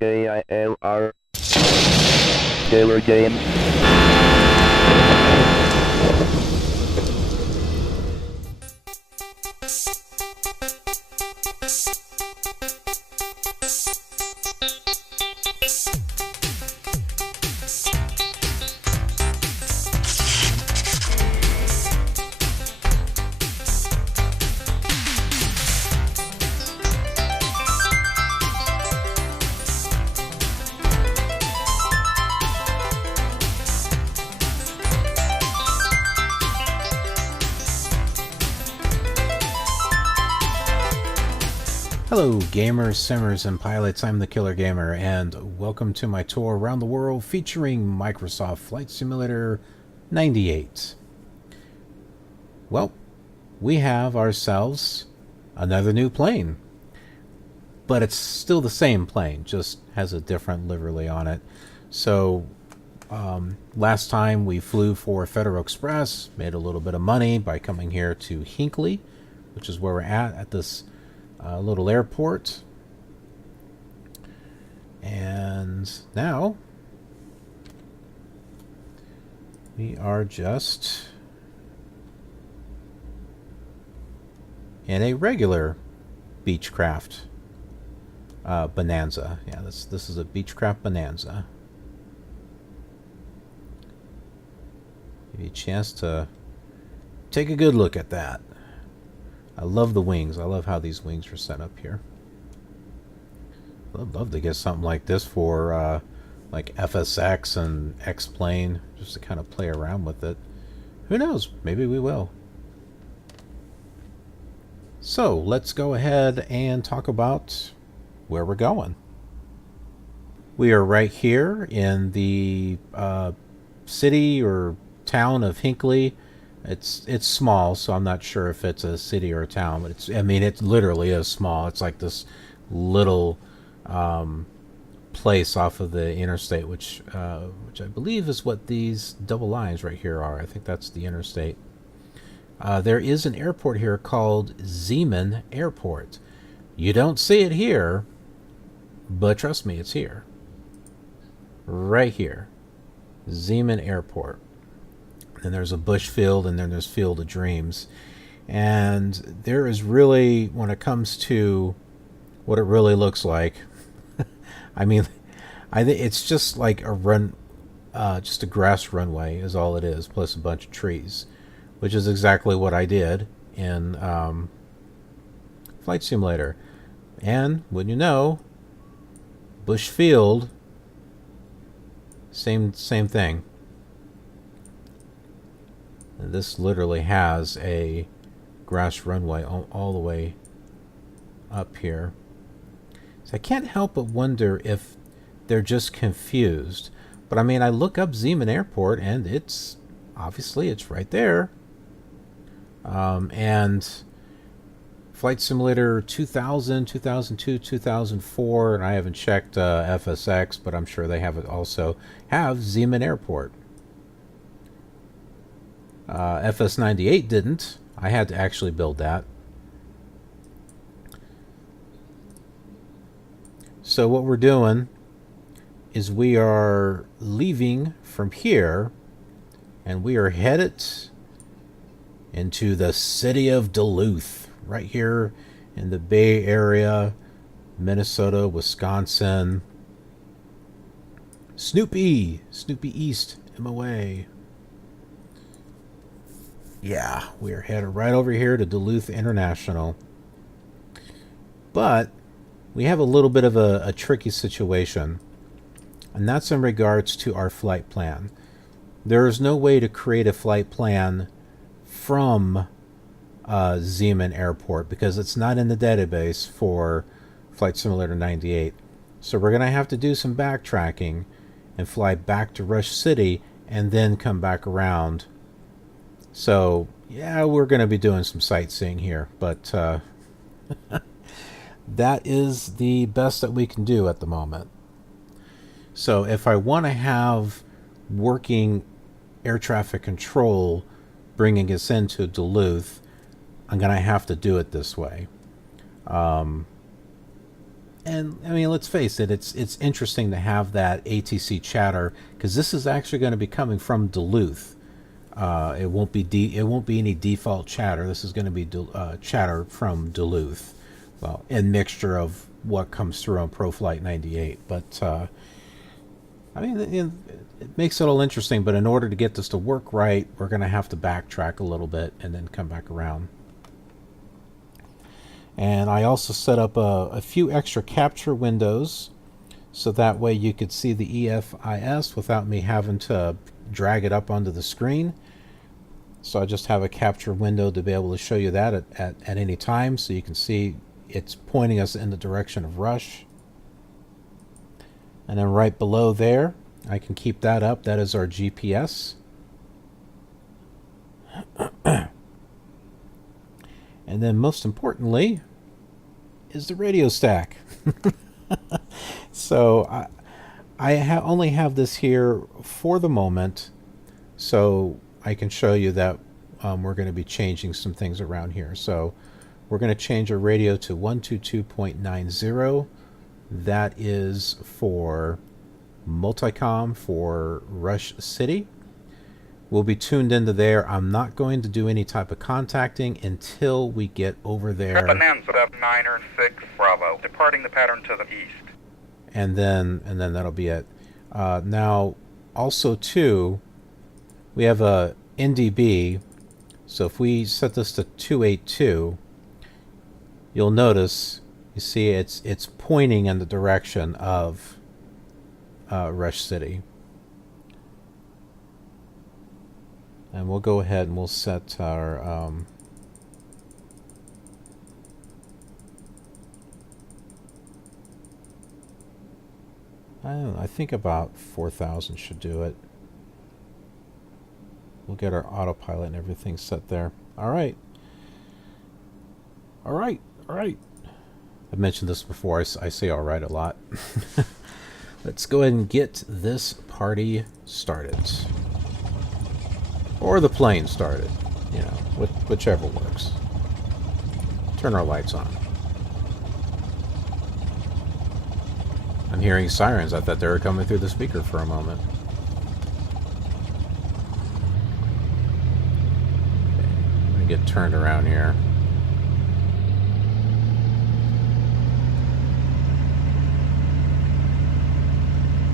KILR. KILR Games. Hello gamers, simmers, and pilots, I'm the Killer Gamer, and welcome to my tour around the world featuring Microsoft Flight Simulator 98. Well, we have ourselves another new plane, but it's still the same plane, just has a different livery on it. So, last time we flew for Federal Express, made a little bit of money by coming here to Hinckley, which is where we're at this little airport. And now we are just in a regular Beechcraft Bonanza. Yeah, this is a Beechcraft Bonanza. Give you a chance to take a good look at that. I love the wings. I love how these wings are set up here. I'd love to get something like this for like FSX and X-Plane, just to kind of play around with it. Who knows? Maybe we will. So let's go ahead and talk about where we're going. We are right here in the city or town of Hinckley. It's small, so I'm not sure if it's a city or a town, but I mean, it literally is small. It's like this little place off of the interstate, which I believe is what these double lines right here are. I think that's the interstate. There is an airport here called Zeman Airport. You don't see it here, but trust me, it's here. Right here. Zeman Airport. And there's a bush field, and then there's Field of Dreams. And there is really, when it comes to what it really looks like, I mean, I think it's just like a just a grass runway is all it is, plus a bunch of trees, which is exactly what I did in Flight Simulator. And when you know, bush field, same thing. This literally has a grass runway all the way up here. So I can't help but wonder if they're just confused. But I mean, I look up Zeman Airport and it's obviously it's right there. And Flight Simulator 2000, 2002, 2004, and I haven't checked FSX, but I'm sure they have it also, have Zeman Airport. FS98 didn't. I had to actually build that. So what we're doing is we are leaving from here, and we are headed into the city of Duluth, right here in the Bay Area, Minnesota, Wisconsin. Snoopy East, MOA. Yeah, we're headed right over here to Duluth International. But we have a little bit of a tricky situation, and that's in regards to our flight plan. There is no way to create a flight plan from Zeman Airport because it's not in the database for Flight Simulator 98. So we're going to have to do some backtracking and fly back to Rush City and then come back around. So, yeah, we're going to be doing some sightseeing here, but that is the best that we can do at the moment. So if I want to have working air traffic control bringing us into Duluth, I'm going to have to do it this way. And I mean, let's face it, it's interesting to have that ATC chatter, because this is actually going to be coming from Duluth. It won't be any default chatter. This is going to be chatter from Duluth. Well, and mixture of what comes through on ProFlight 98. But I mean, it makes it all interesting. But in order to get this to work right, we're going to have to backtrack a little bit and then come back around. And I also set up a few extra capture windows, so that way you could see the EFIS without me having to drag it up onto the screen. So I just have a capture window to be able to show you that at any time, so you can see it's pointing us in the direction of rush. And then right below there, I can keep that up. That is our GPS. And then most importantly is the radio stack. So I only have this here for the moment, so I can show you that we're going to be changing some things around here. So we're going to change our radio to 122.90. That is for multicom for Rush City. We'll be tuned into there. I'm not going to do any type of contacting until we get over there. Bonanza 906 Bravo, departing the pattern to the east. And then that'll be it. Now, also too, we have a NDB. So if we set this to 282, you'll notice, you see it's pointing in the direction of Rush City. And we'll go ahead and we'll set our I don't know, I think about 4,000 should do it. We'll get our autopilot and everything set there. All right. I've mentioned this before. I say all right a lot. Let's go ahead and get this party started. Or the plane started. You know, whichever works. Turn our lights on. I'm hearing sirens. I thought they were coming through the speaker for a moment. Okay, I'm going to get turned around here.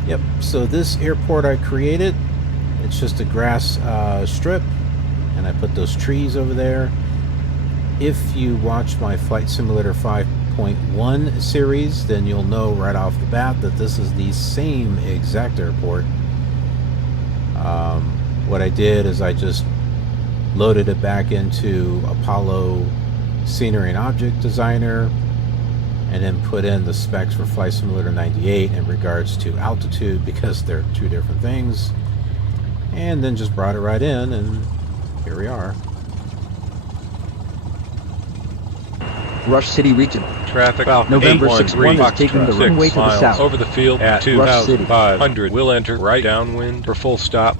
Yep, so this airport I created, it's just a grass strip, and I put those trees over there. If you watch my Flight Simulator 5.1 series, then you'll know right off the bat that this is the same exact airport. What I did is I just loaded it back into Apollo Scenery and Object Designer, and then put in the specs for Flight Simulator 98 in regards to altitude, because they're two different things, and then just brought it right in, and here we are. Rush City region. Traffic November 61 is taking the runway to the south. Over the field at 2,500. We'll enter right downwind for full stop.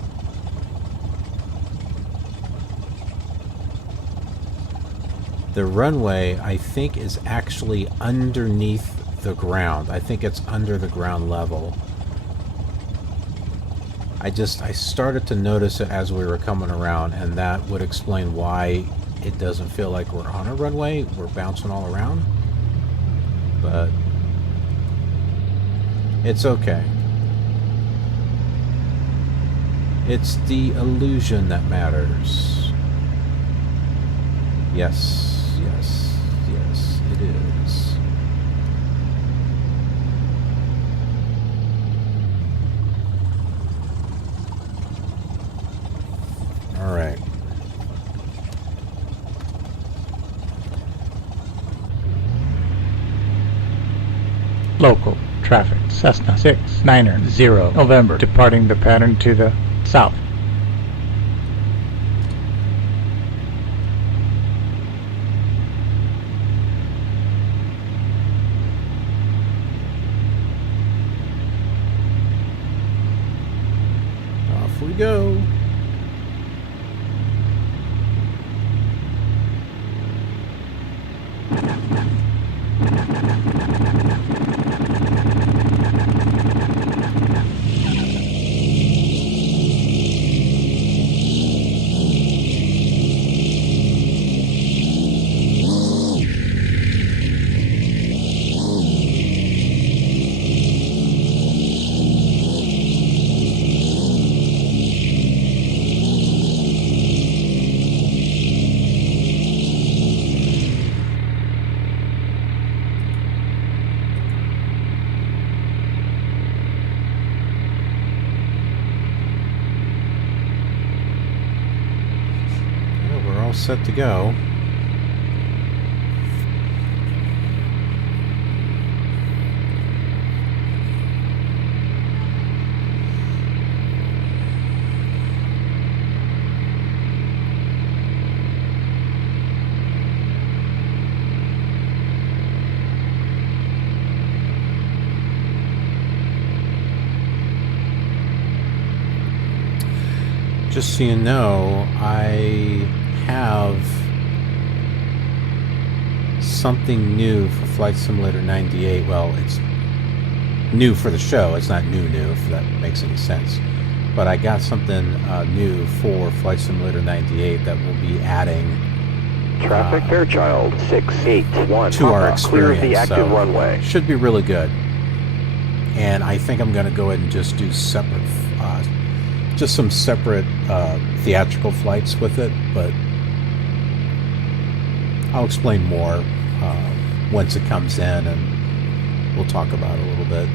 The runway, I think, is actually underneath the ground. I think it's under the ground level. I started to notice it as we were coming around, and that would explain why it doesn't feel like we're on a runway. We're bouncing all around. But it's okay. It's the illusion that matters. Yes, it is. All right. Local traffic, Cessna 690 November, departing the pattern to the south. Off we go. set to go. Just so you know, I have something new for Flight Simulator 98. Well, it's new for the show. It's not new, if that makes any sense. But I got something new for Flight Simulator 98 that will be adding Traffic Fairchild 681 to our experience. Clear the active runway. Should be really good. And I think I'm going to go ahead and just do just some separate theatrical flights with it, but I'll explain more once it comes in, and we'll talk about it a little bit.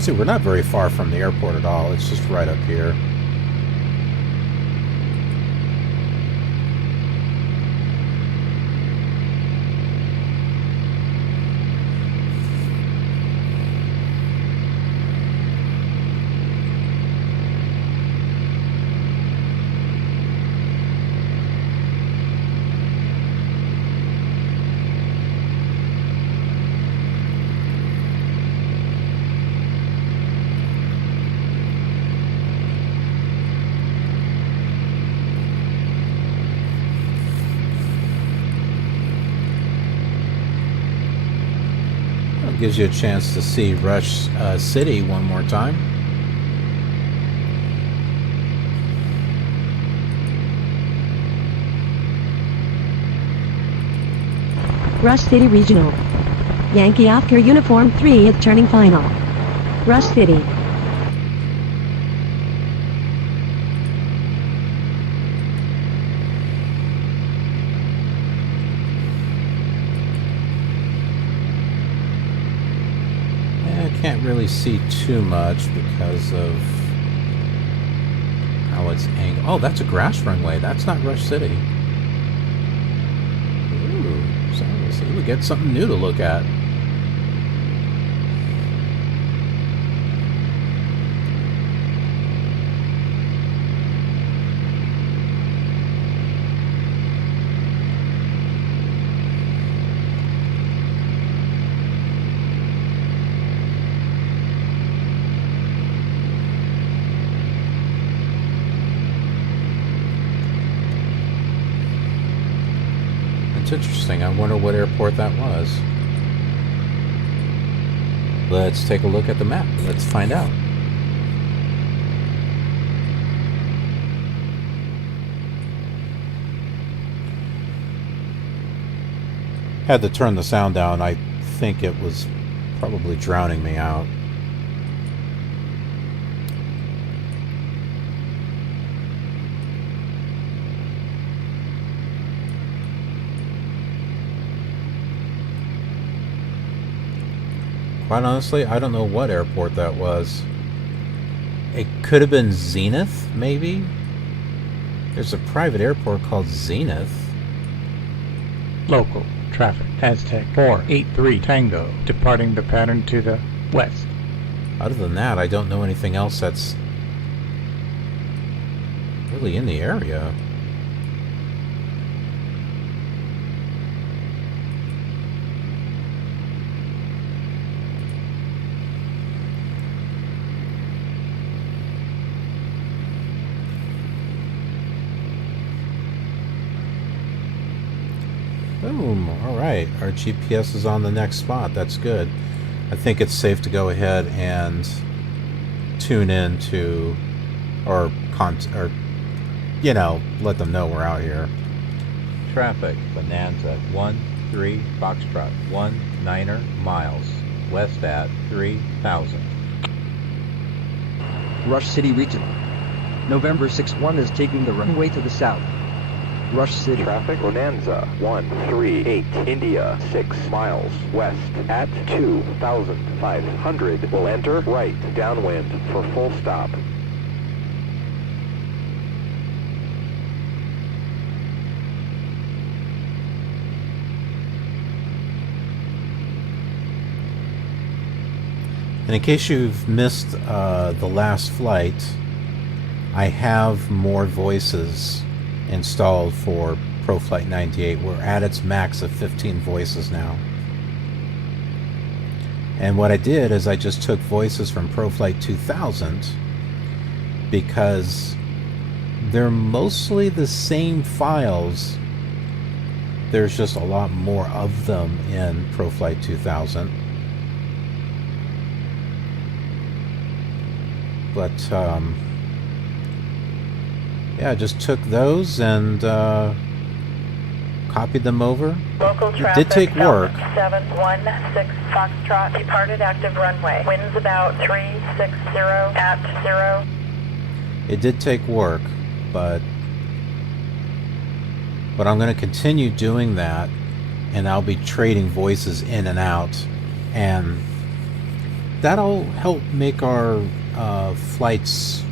See, we're not very far from the airport at all. It's just right up here. Gives you a chance to see Rush City one more time. Rush City Regional. Yankee Oscar Uniform 3 is turning final. Rush City. Can't really see too much because of how it's angled. Oh, that's a grass runway. That's not Rush City. Ooh, so let's see. We get something new to look at. It's interesting. I wonder what airport that was. Let's take a look at the map. Let's find out. Had to turn the sound down. I think it was probably drowning me out. Quite honestly, I don't know what airport that was. It could have been Zenith, maybe? There's a private airport called Zenith. Local traffic. Aztec 483 Tango. Departing the pattern to the west. Other than that, I don't know anything else that's really in the area. Boom. Alright, our GPS is on the next spot. That's good. I think it's safe to go ahead and tune in to, or let them know we're out here. Traffic, Bonanza 1-3 Foxtrot 19er miles, west at 3000. Rush City Regional. November 6-1 is taking the runway to the south. Rush City. Traffic Bonanza 138 India 6 miles west at 2500 will enter right downwind for full stop. And in case you've missed the last flight, I have more voices installed for ProFlight 98. We're at its max of 15 voices now. And what I did is I just took voices from ProFlight 2000 because they're mostly the same files. There's just a lot more of them in ProFlight 2000. But yeah, I just took those and copied them over. Local It did take work. 716 Foxtrot, departed active runway. Winds about 360 at 0. It did take work, but I'm going to continue doing that, and I'll be trading voices in and out, and that'll help make our flights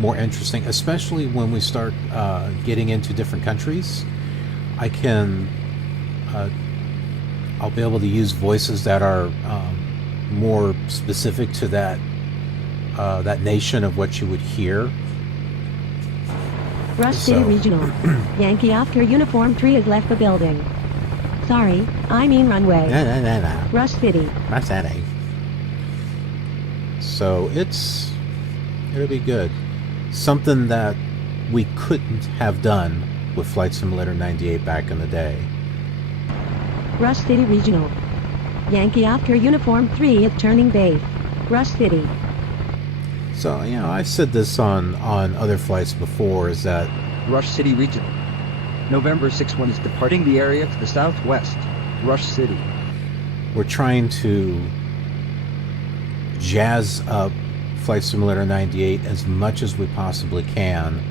more interesting, especially when we start getting into different countries. I can I'll be able to use voices that are more specific to that nation of what you would hear. Rush City Regional. Yankee Oscar Uniform 3 has left the building. Sorry, I mean runway. No. Rush City. Rush City. So it'll be good. Something that we couldn't have done with Flight Simulator 98 back in the day. Rush City Regional. Yankee Oscar Uniform 3 is turning base. Rush City. So, you know, I've said this on other flights before, is that Rush City Regional. November 6-1 is departing the area to the southwest. Rush City. we're trying to jazz up Flight Simulator 98 as much as we possibly can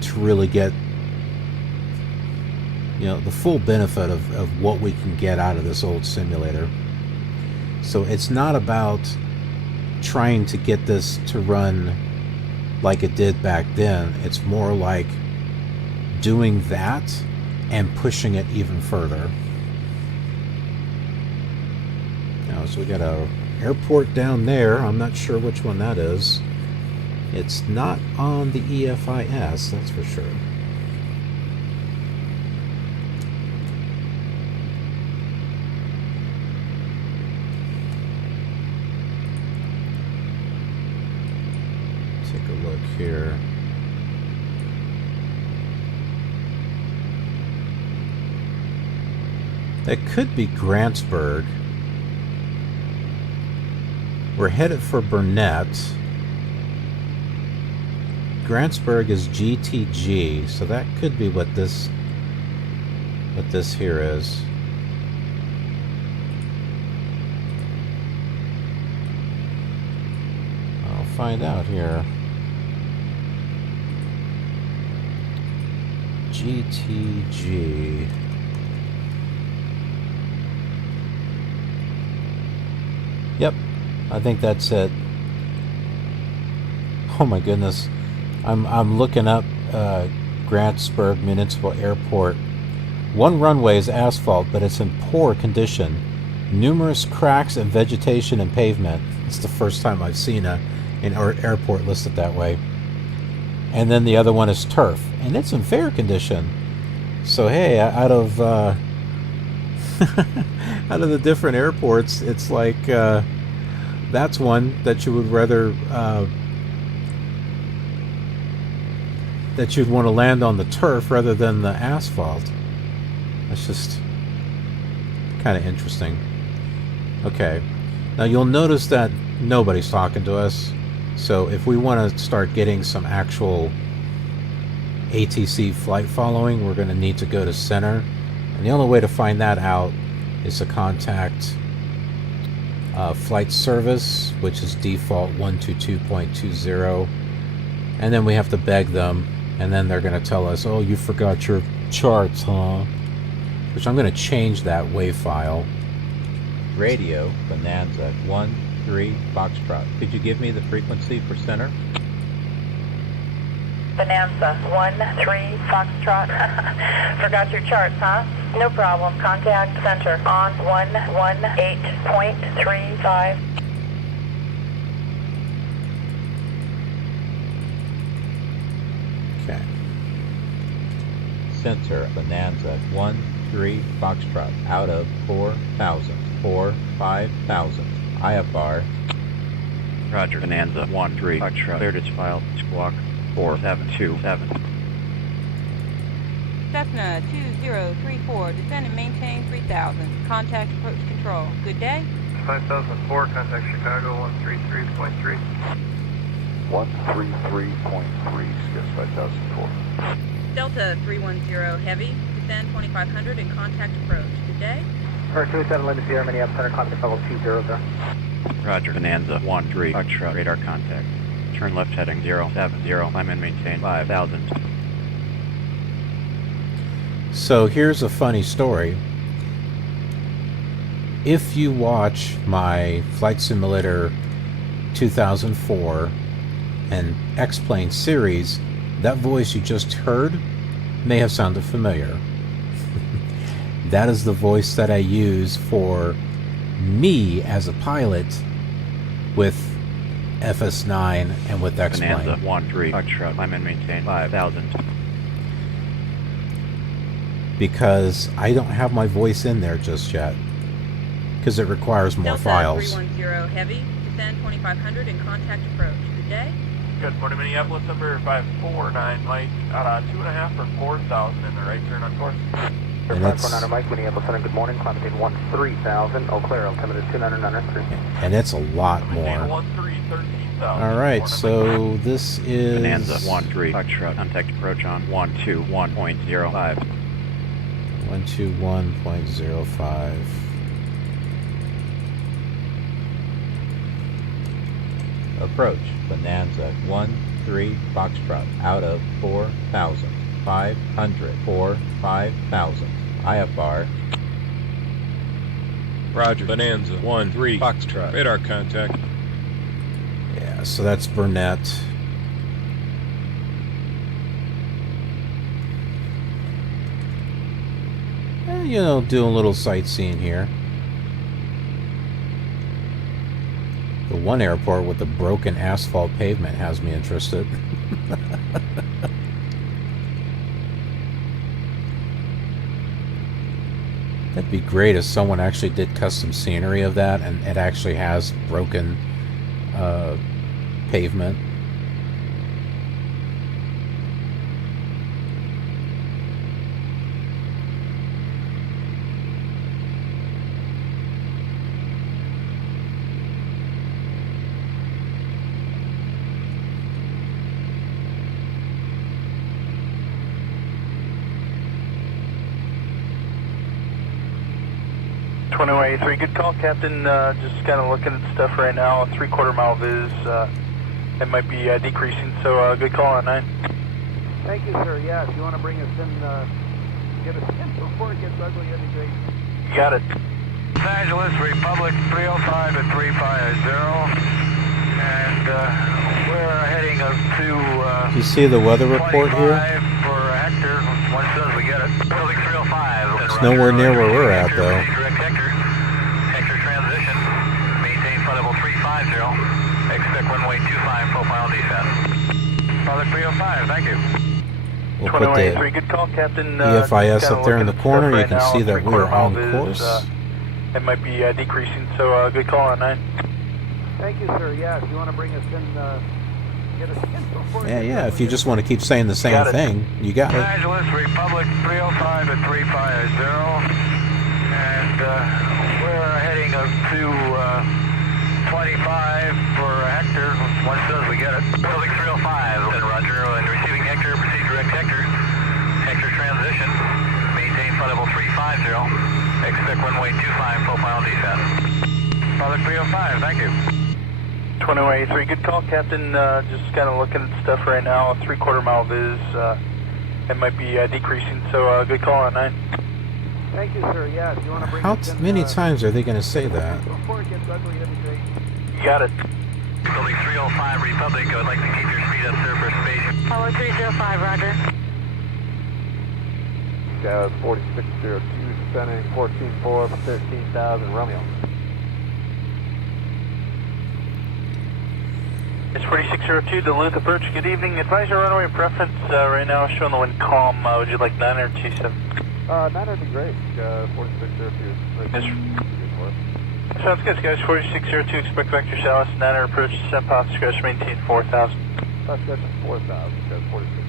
to really get, you know, the full benefit of what we can get out of this old simulator. So it's not about trying to get this to run like it did back then. It's more like doing that and pushing it even further. Now, so we got a airport down there. I'm not sure which one that is. It's not on the EFIS, that's for sure. Take a look here. That could be Grantsburg. We're headed for Burnett. Grantsburg is GTG, so that could be what this here is. I'll find out here. GTG. Yep, I think that's it. Oh my goodness. I'm looking up Grantsburg Municipal Airport. One runway is asphalt, but it's in poor condition. Numerous cracks and vegetation and pavement. It's the first time I've seen an airport listed that way. And then the other one is turf, and it's in fair condition. So hey, out of out of the different airports, it's like that's one that you would rather that you'd want to land on the turf rather than the asphalt. That's just kind of interesting. Okay, now you'll notice that nobody's talking to us. So if we want to start getting some actual ATC flight following, we're going to need to go to center, and the only way to find that out is to contact flight service, which is default 122.20, and then we have to beg them, and then they're going to tell us, oh, you forgot your charts, huh? Which I'm going to change that WAV file. Radio Bonanza 13 Foxtrot. Could you give me the frequency for center? Bonanza 1-3 Foxtrot. Forgot your charts, huh? No problem. Contact center on 118.35. Okay. Center Bonanza 1-3 Foxtrot out of 4,000. 5,000. IFR. Roger. Bonanza 1-3 Foxtrot. Cleared its file. Squawk 4727. Cessna 2034, descend and maintain 3000. Contact approach control. Good day. 5004, contact Chicago 133.3. 133.3, yes, 5004. Delta 310 Heavy, descend 2500 and contact approach. Good day. First 27, Lima Sierra, Minneapolis Center, contact level 200. Roger. Bonanza 1-3 Foxtrot, radar contact. Turn left heading 070, climb and maintain 5000. So here's a funny story. If you watch my Flight Simulator 2004 and X-Plane series, that voice you just heard may have sounded familiar. That is the voice that I use for me as a pilot with FS9 and with X-Plane. Bonanza 1-3 Foxtrot, climb and maintain 5000. Because I don't have my voice in there just yet. Because it requires more Delta files. 310 Heavy, descend 2500 and contact approach. Good day. Good morning, Minneapolis, number 549, Mike, out 2.5 for 4,000 in the right turn on course. And 549 Mike, Minneapolis Center, good morning, climb maintain 13,000, Eau Claire, altimeter 29993. And it's a lot more. 13,000. Alright, so this is... Bonanza 1-3 Foxtrot, contact approach on 121.05. 121.05. Approach Bonanza 1-3 Foxtrot out of 4,000. 500. 5,000. IFR. Roger. Bonanza 1-3 Foxtrot, radar contact. Yeah, so that's Burnett. You know, doing a little sightseeing here. The one airport with the broken asphalt pavement has me interested. That'd be great if someone actually did custom scenery of that and it actually has broken pavement. Three, good call, Captain. Just kind of looking at stuff right now. 3/4 mile viz. It might be decreasing, so good call on 9. Thank you, sir. Yeah, if you want to bring us in, get us in before it gets ugly, that'd be great. You got it. Los Angeles, Republic 305 at 350. And we're heading up to... You see the weather report here? for Hector, as soon as we get it. Building 305. It's nowhere near where we're at, though. Hector transition. Maintain flight level 350. Expect runway 25, profile descent. Republic 305, thank you. We'll put the good call, Captain. EFIS up there in the corner. You can see that we're on course. It might be decreasing, so good call on 9. Thank you, sir. Yeah, if you want to bring us in, get us in before... Yeah, if you just want to keep saying the same thing, you got it. Los Angeles, Republic 305 at 350. And we're heading up to 25 for Hector, as soon as we get it. Building 305, and Roger, and receiving Hector, proceed direct Hector. Hector transition, maintain flight level 350. Expect runway 25, profile descent. Republic 305, thank you. 2083, good call, Captain. Just kind of looking at stuff right now. 3/4 mile viz. It might be decreasing, so good call on 9. Thank you, sir. Yeah, if you want to bring How us in, many times are they going to say that? before it gets ugly, that'd be great. You got it. Building 305 Republic, I would like to keep your speed up, sir, for space. Apollo 305, roger. Guys, 4602, descending 14-4 for 13,000, Romeo. It's 4602, Duluth approach. Good evening. Advisor runway preference right now showing the wind calm. Would you like 9 or 27? 9 would be great. 4602. Yes. Sounds good, guys. 4602, expect vector south, 9 or approach, descent path, scratch, maintain 4,000. Scratch 4,000, guys, 4602.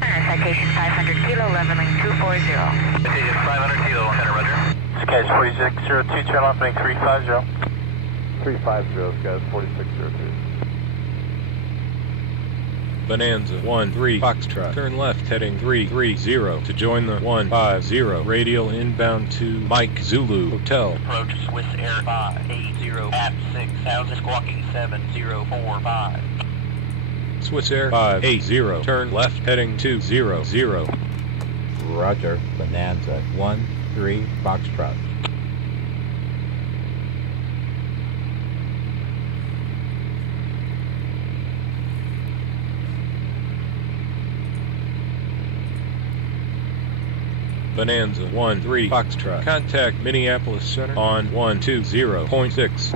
Citation 500 kilo, leveling 240. Citation 500 kilo, center, roger. Skies 4602, turn left, heading 350. 350, guys, 4602. Bonanza 13 Foxtrot. Turn left heading 330 to join the 150 radial inbound to Mike Zulu Hotel. Approach Swiss Air 580 at 6,000, squawking 7045. Swiss Air 580. Turn left heading 200. Roger, Bonanza 13 Foxtrot. Bonanza 13 Foxtrot. Contact Minneapolis Center on 120.6.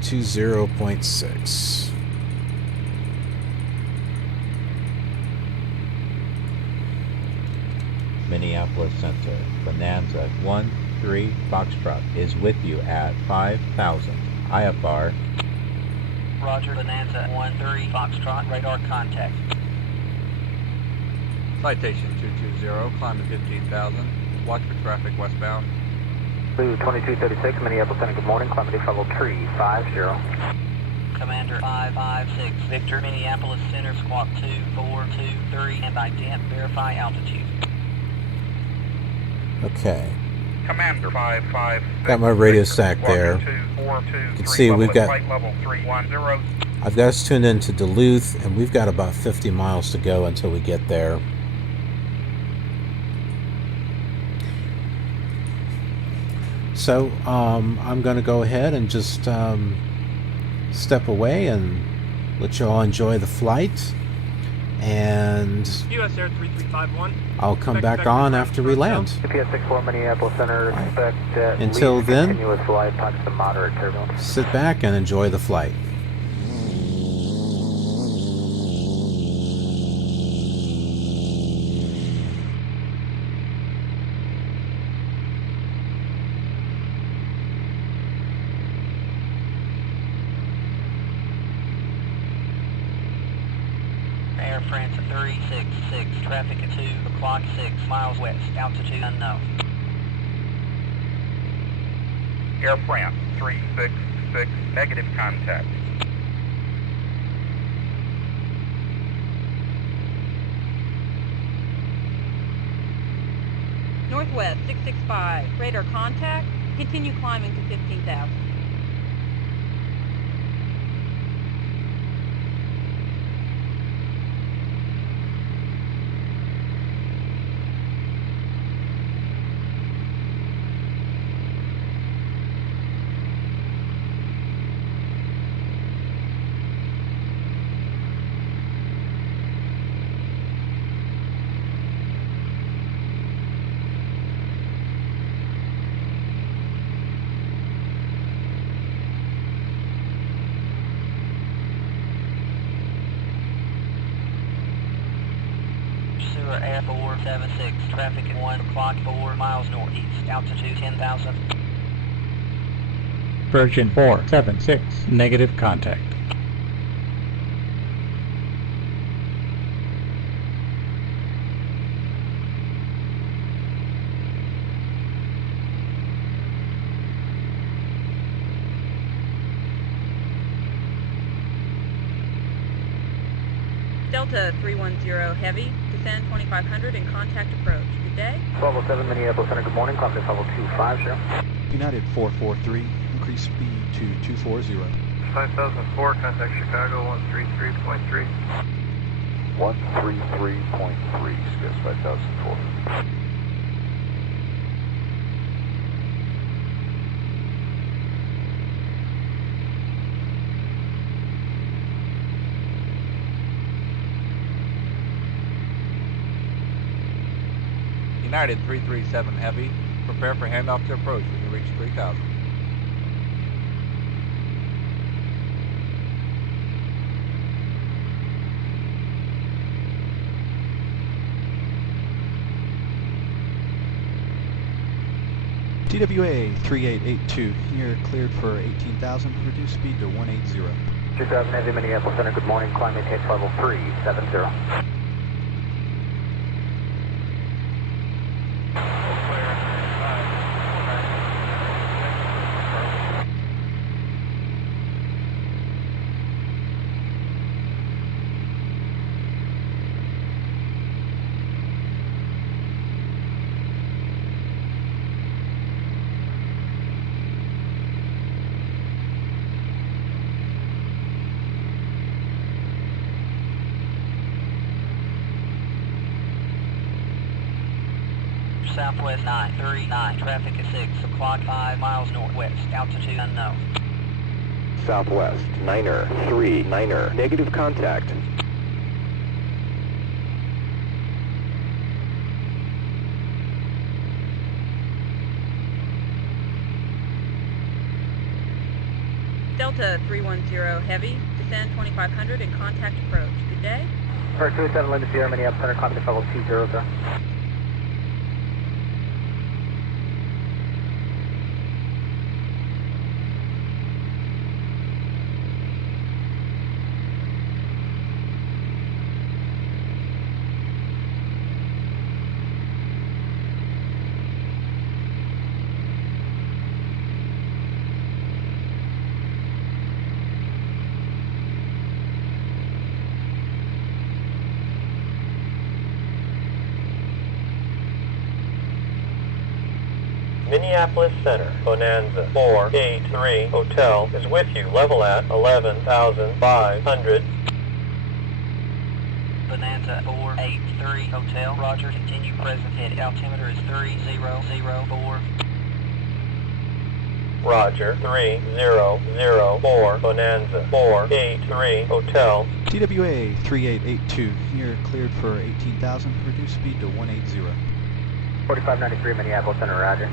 120.6. Minneapolis Center, Bonanza 13 Foxtrot is with you at 5,000. IFR. Roger, Bonanza 13 Foxtrot, radar contact. Citation 220, climb to 15,000. Watch for traffic westbound. Blue 2236, Minneapolis Center, good morning. Climb to level 350. Commander 556, Victor, Minneapolis Center, squawk 2423, and ident, verify altitude. Okay. Commander 556. Got my radio stack there. You can see we've got. I've got us tuned into Duluth, and we've got about 50 miles to go until we get there. So I'm going to go ahead and just step away and let you all enjoy the flight. And US Air 3351. I'll come back on after we land. GPS 64 Minneapolis Center, expect Until then, continuous flight, touch some moderate turbulence. Sit back and enjoy the flight. Air France 366, traffic at 2 o'clock 6 miles west, altitude unknown. Air France 366, negative contact. Northwest 665, radar contact, continue climbing to 15,000. Air 476, traffic at 1 o'clock 4 miles northeast, altitude 10,000. Virgin 476, negative contact. Delta 310 heavy, descend 2500 and contact approach. Good day. 1207 Minneapolis Center, good morning. Climb to level 250. United 443, increase speed to 240. 5004, contact Chicago 133.3. 133.3, skips 5004. United 337 Heavy, prepare for handoff to approach when you reach 3000. TWA 3882, you're cleared for 18,000, reduce speed to 180. 2000 Heavy, Minneapolis Center, good morning, climb maintain level 370. Southwest 939, traffic at 6 o'clock, 5 miles northwest, altitude unknown. Southwest, Niner, 39er, negative contact. Delta 310 Heavy, descend 2500 and contact approach. Good day. For 27 Lima Sierra, Minneapolis Center, climb maintain level 200. Minneapolis Center, Bonanza 483 Hotel is with you, level at 11,500. Bonanza 483 Hotel, roger, continue present head, altimeter is 3004. Roger, 3004, Bonanza 483 Hotel. TWA 3882, you're cleared for 18,000, reduce speed to 180. 4593 Minneapolis Center, roger.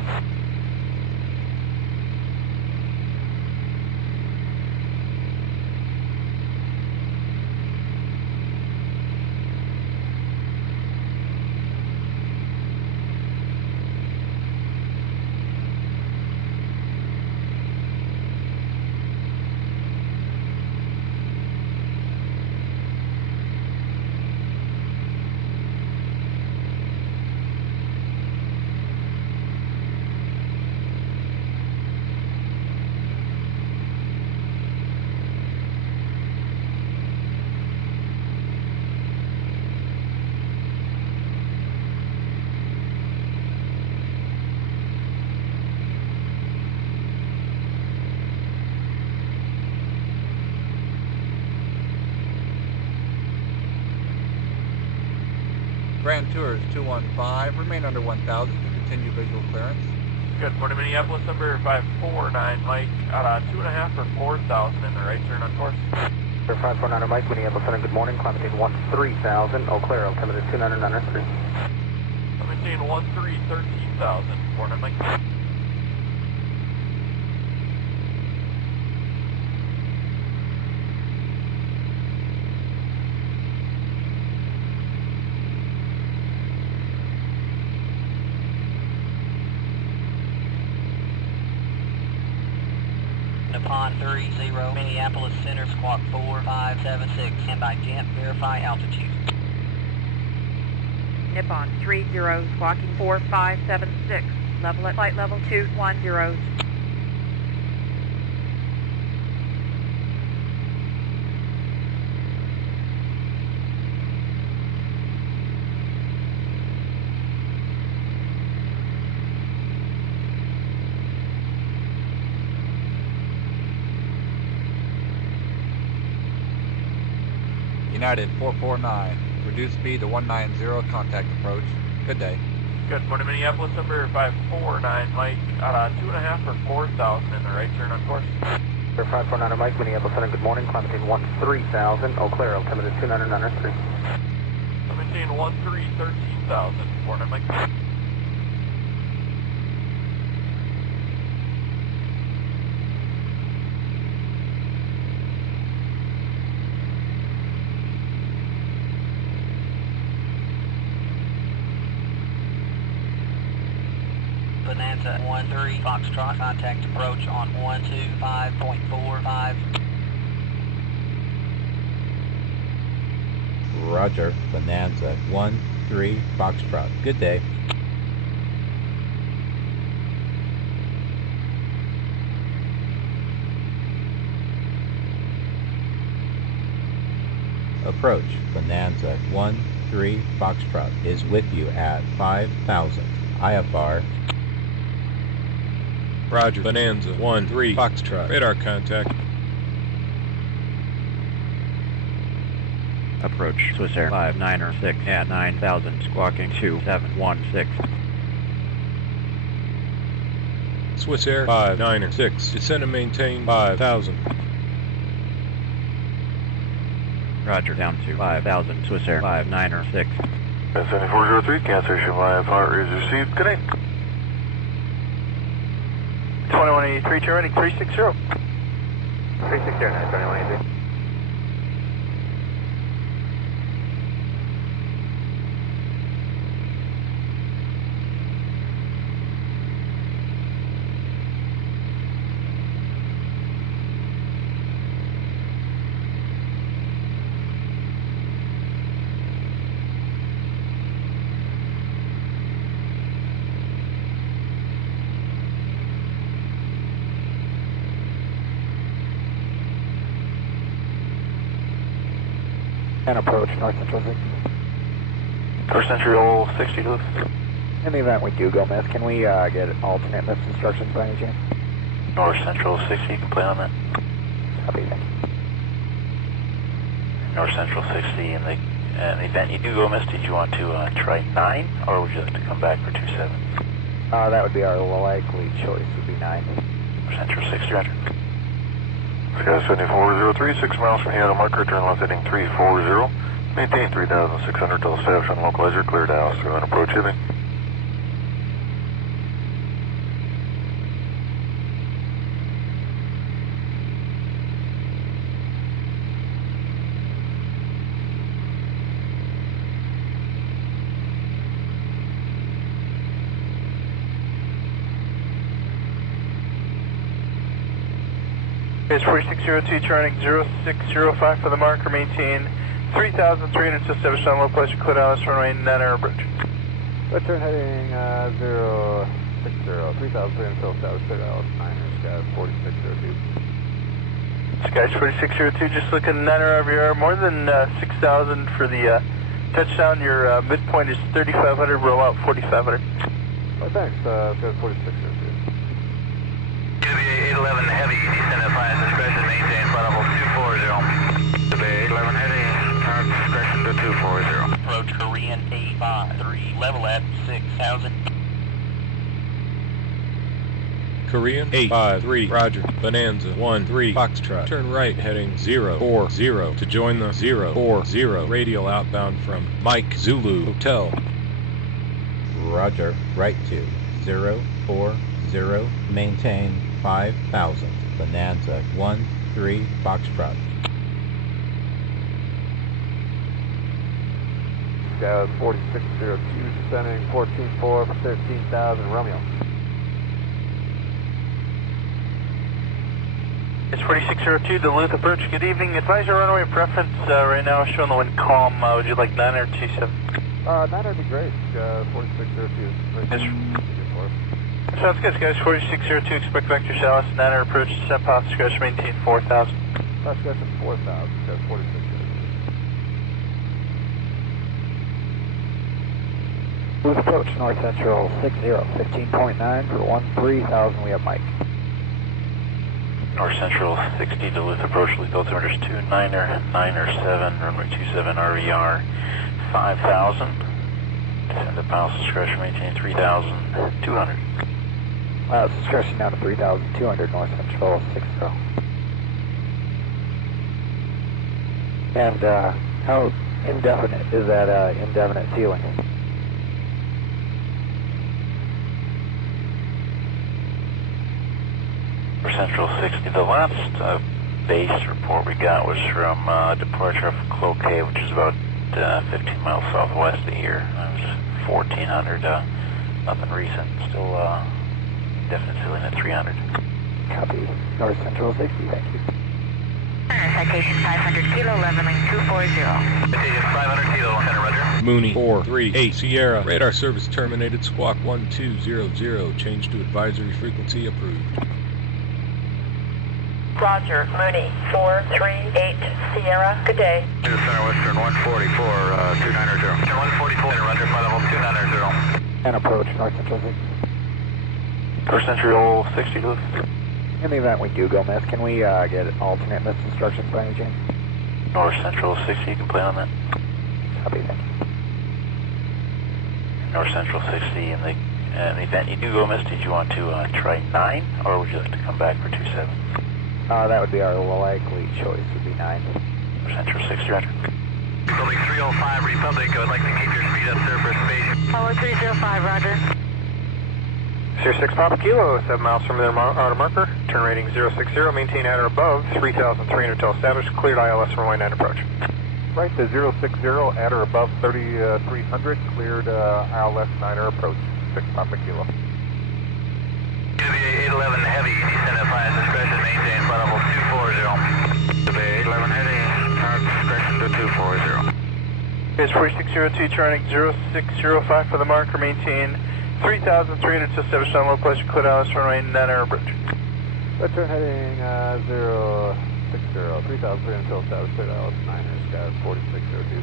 Grand Tours 215, remain under 1000 to continue visual clearance. Good morning, Minneapolis, number 549, Mike, out 2.5 for 4,000 in the right turn on course. 549 Mike, Minneapolis Center, good morning, climb maintain 13,000, Eau Claire, altimeter 2993. I'm maintain 13,000, 49 Mike. Nippon 30, Minneapolis Center, squawk 4576, standby jet, verify altitude. Nippon 30, squawking 4576, level at flight level 210. United 449, reduce speed to 190, contact approach. Good day. Good morning, Minneapolis, number 549, Mike, out 2.5 for 4,000 in the right turn on course. 549 Mike, Minneapolis Center, good morning, climb maintain 13,000, Eau Claire, altimeter 2993. I'm maintain 13,000, 49 Mike. Bonanza 13 Foxtrot, contact approach on 125.45. Roger, Bonanza 13 Foxtrot. Good day. Approach, Bonanza 13 Foxtrot is with you at 5,000. IFR. Roger, Bonanza 13 Foxtrot, radar contact. Approach Swiss Air 596 at 9,000, squawking 2716. Swiss Air 596, descend and maintain 5,000. Roger, down to 5,000, Swiss Air 596. 7403, cancellation IFR is received. Good night. 2183, turn running 360. 360, 2183. And approach North Central 60. North Central 60 Duluth. In the event we do go miss, can we get alternate miss instructions by any chance? North Central 60, you can plan on that. Copy, thank you. North Central 60, in the event you do go miss, did you want to try 9, or would you like to come back for 27? That would be our likely choice, would be 9. North Central 60, roger. Sky 7403, 6 miles from Seattle marker, turn left heading 340. Maintain 3,600 till establish on localizer, clear Dallas through and approach heavy. It's 4602, turning 0605 for the marker, maintain 3,300 to establish on localizer, clear Dallas, runway 9 bridge. Return heading 060, 3,300 till establish, clear Dallas, 9er, Sky 4602. Sky 4602, just looking 9er over here, more than 6,000 for the touchdown. Your midpoint is 3,500, roll out 4,500. Oh, thanks, Sky 4602. KDLH 811 heavy, descend at 5 discretion, maintain flight level 240. KDLH 811 heavy, turn discretion to 240. Approach Korean 853, level at 6,000. Korean 853, roger, Bonanza 13 Foxtrot, turn right heading 040 to join the 040 radial outbound from Mike Zulu Hotel. Roger, right to 040, maintain 5,000. Bonanza 13 Foxtrot. Sky 4602, descending 14.4 for 13,000, Romeo. It's 4602, Duluth approach, good evening. Advisor runway preference right now showing the wind calm. Would you like 9 or 27? 9 would be great. 4602. Yes. Sounds good, guys. 4602, expect vector Dallas, 9er approach, descent path, discretion, maintain 4,000. Discretion 4,000, 4602. Booth approach, North Central 60, 15.9 for 13,000, we have Mike. North Central 60, Duluth approach, lead altimeters 29er, 9er 7, runway 27 RER 5,000. Descend to Palace discretion, maintain 3,200. Discretion down to 3,200, North Central 60. And how indefinite is that indefinite ceiling? For Central 60, the last base report we got was from departure of Cloquet, which is about 15 miles southwest of here. It was 1,400, nothing recent, still definite ceiling at 300. Copy. North Central 60, thank you. Citation 500 Kilo, leveling 240. Citation 500 Kilo, Center, roger. Mooney 438 Sierra. Radar service terminated. Squawk 1200. Change to advisory frequency approved. Roger, Mooney 438 Sierra, good day. Center Western 144, 290. 144, roger, flight level 290. And approach North Central 60. North Central 60, Duluth. In the event we do go miss, can we get alternate miss instructions by any chance? North Central 60, you can plan on that. Copy, thank you. North Central 60, in the event you do go miss, did you want to try 9, or would you like to come back for 27? That would be our likely choice, would be 9. North Central 60, roger. Building 305 Republic, I would like to keep your speed up, sir, for space. Apollo 305, roger. Sierra 6 Papa Kilo, 7 miles from their outer marker. Turn rating 060, maintain at or above 3,300 till established. Cleared ILS runway 9 approach. Right to 060, at or above 3,300, cleared ILS 9er approach, 6 Papa Kilo. UVA 811 heavy, descend at pilot discretion, maintain flight level 240. UVA 811 heavy, pilot discretion to 240. It's 4602, turning 0605 for the marker, maintain 3,300 to establish on low pressure, cleared ILS runway 9er approach. Return heading 060, 3,300 till established, cleared ILS 9er, Sky 4602.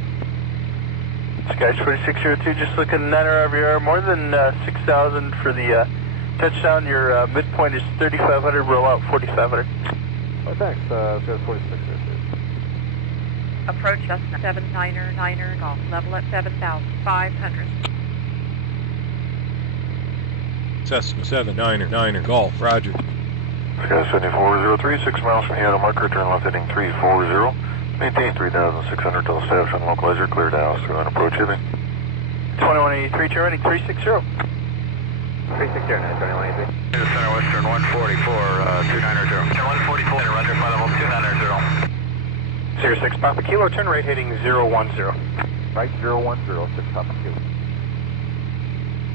Sky 4602, just looking 9er RVR, more than 6,000 for the touchdown. Your midpoint is 3,500, roll out 4,500. Oh, thanks, Sky 4602. Approach Cessna 79er golf, level at 7,500. Cessna 79er Golf, roger. Sky 7403, 6 miles from the outer marker, turn left heading 340. Maintain 3,600 till established on localizer, cleared ILS through and approach heading. 2183, turn rating 360. 360, 2183. Center Western 144, 290. 144, roger, flight level 290. Sierra 6 Papa Kilo, turn rate heading 010. Right 010, 6 Papa Kilo.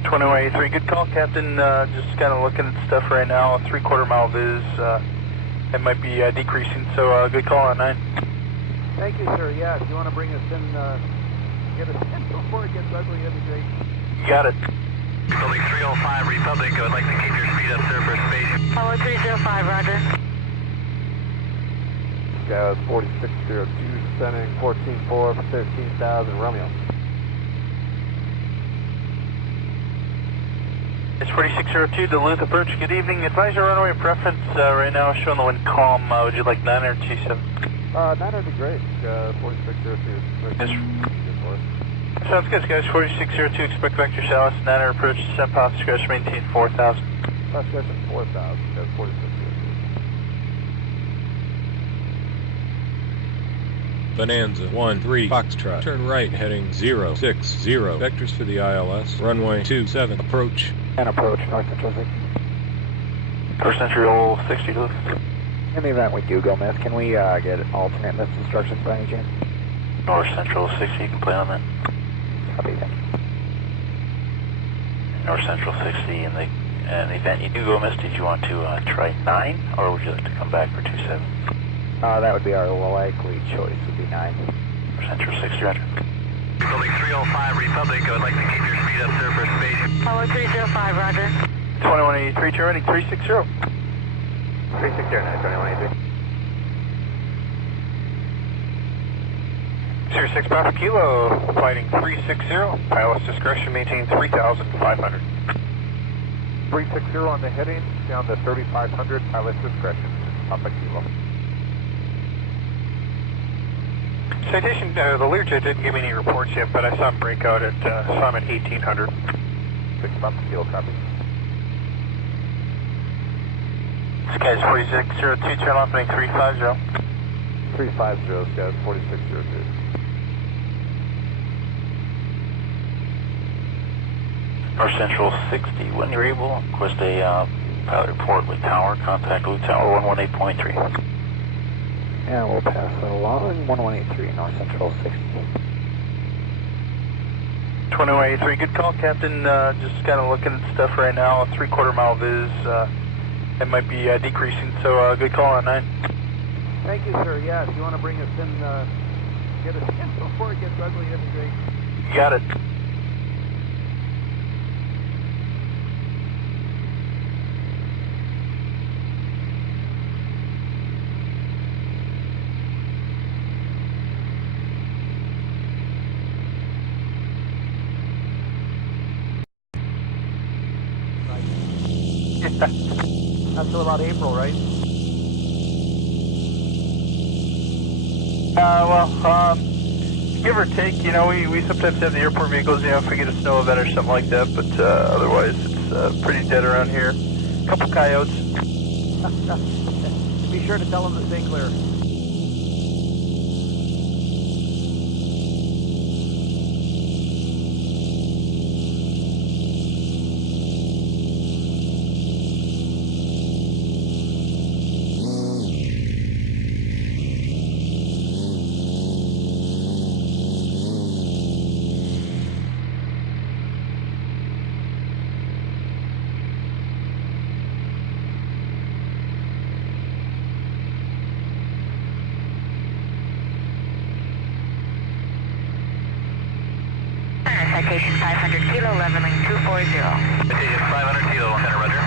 2183, good call, Captain. Just kind of looking at stuff right now. A 3/4 mile viz. It might be decreasing, so good call on 9. Thank you, sir. Yeah, if you want to bring us in, get us in before it gets ugly, that'd be great. You got it. Building 305 Republic, I would like to keep your speed up, sir, for space. Apollo 305, roger. Sky 4602, descending 14.4 for 13,000, Romeo. It's 4602, Duluth approach. Good evening. Advise your runway preference right now showing the wind calm. Would you like 9 or 27? 9 would be great. 4602. Yes. Sounds good, guys. 4602, expect vector Dallas, 9 approach, descent path discretion, maintain 4,000. Path discretion 4,000, 4602. Bonanza 13 Foxtrot. Turn right heading 060. Vectors for the ILS. Runway 27 approach. And approach North Central 60. North Central 60, Duluth. In the event we do go miss, can we get alternate miss instructions by any chance? North Central 60, you can plan on that. Copy, thank you. North Central 60, in the event you do go miss, did you want to try 9, or would you like to come back for 27? That would be our likely choice, would be 9. North Central 60, roger. Building 305 Republic, I would like to keep your speed up, sir, for space. Apollo 305, roger. 2183, turn rating 360. 360, 2183. Sierra 6 Papa Kilo, fighting 360, pilot's discretion, maintain 3,500. 360 on the heading, down to 3,500, pilot's discretion, Papa Kilo. Citation, the Learjet didn't give me any reports yet, but I saw him break out at Summit 1800. 6 Papa Kilo, copy. Skies 4602, turn left heading 350. 350, Skies 4602. North Central 60, when you're able, request a pilot report with tower, contact with tower 118.3. And we'll pass that along, 1183, North Central 60. 2083, good call, Captain. Just kind of looking at stuff right now. 3/4 mile viz. It might be decreasing, so good call on 9. Thank you, sir. Yeah, if you want to bring us in, get us in before it gets ugly, that'd be great. You got it. That's till about April, right? Give or take, you know, we sometimes have the airport vehicles, you know, if we get a snow event or something like that, but otherwise it's pretty dead around here. A couple coyotes. Be sure to tell them to stay clear. Citation 500 kilo, leveling 240. Citation 500 kilo, center, roger.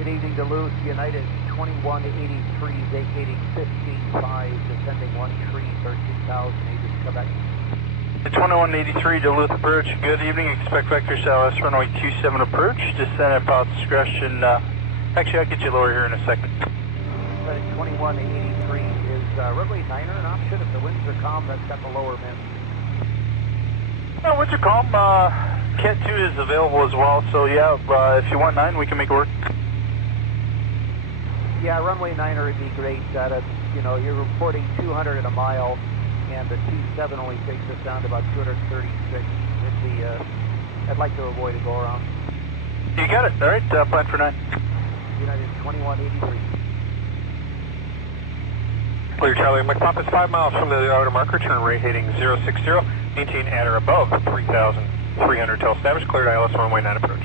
Good evening, Duluth. United 2183, vacating 15.5, descending one tree, 13,000 meters, Quebec. 2183 Duluth approach, good evening. Expect vector southwest runway 27 approach. Descend at pilot's discretion. Actually, I'll get you lower here in a second. United 2183 is runway 9er an option. If the winds are calm, that's got the lower min. No, winds are calm. Cat 2 is available as well, so yeah, if you want 9, we can make it work. Yeah, runway 9er would be great. You know, you're reporting 200 at a mile, and the 27 only takes us down to about 236. I'd like to avoid a go-around. You got it. All right, plan for 9. United 2183. Clear Charlie, McPop is 5 miles from the outer marker, turn rate heading 060, maintain at or above 3,300 till established, cleared ILS runway 9 approach.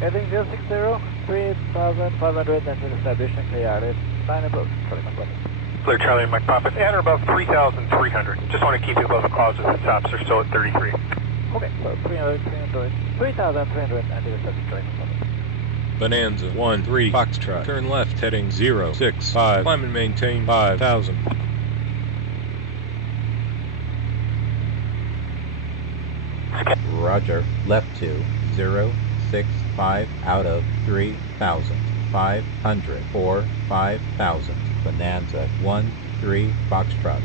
Heading 060, 3,500 until establishment KILR, 9 above, Charlie McPop. Clear Charlie, McPop is at or above 3,300. Just want to keep you above the clouds at the tops, they're still at 33. Okay, so 3,300 until established, Charlie McPop. Bonanza 1-3 Foxtrot. Turn left heading 065. Climb and maintain 5,000. Roger. Left to 065 out of 3,000. 500 for 5,000. Bonanza 1-3 Foxtrot.